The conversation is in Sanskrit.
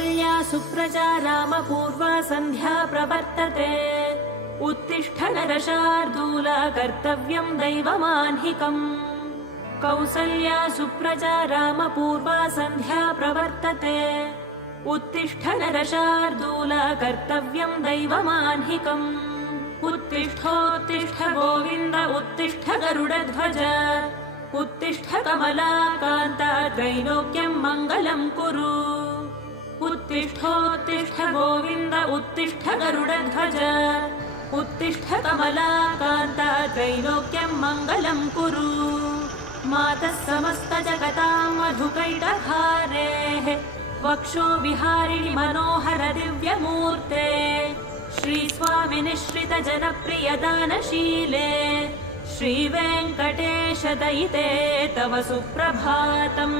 कौसल्या सुप्रजा रामपूर्वा सन्ध्या प्रवर्तते उत्तिष्ठ नरशार्दूला कर्तव्यम् दैवमाह्निकम् कौसल्या सुप्रजा रामपूर्वा सन्ध्या प्रवर्तते उत्तिष्ठ नरशार्दूला कर्तव्यम् दैवमाह्निकम् उत्तिष्ठोत्तिष्ठ गोविन्द उत्तिष्ठ गरुडध्वज उत्तिष्ठ कमलाकान्ता त्रैलोक्यम् मङ्गलम् कुरु उत्तिष्ठोत्तिष्ठ गोविन्द उत्तिष्ठ गरुडध्वज उत्तिष्ठ कमलाकान्ता त्रैलोक्यम् मङ्गलम् कुरु मातः समस्तजगताम् मधुकैटभारेः वक्षो विहारिणि मनोहर दिव्यमूर्ते श्रीस्वामिनिश्रित जनप्रियदानशीले श्रीवेङ्कटेश दयिते तव सुप्रभातम्।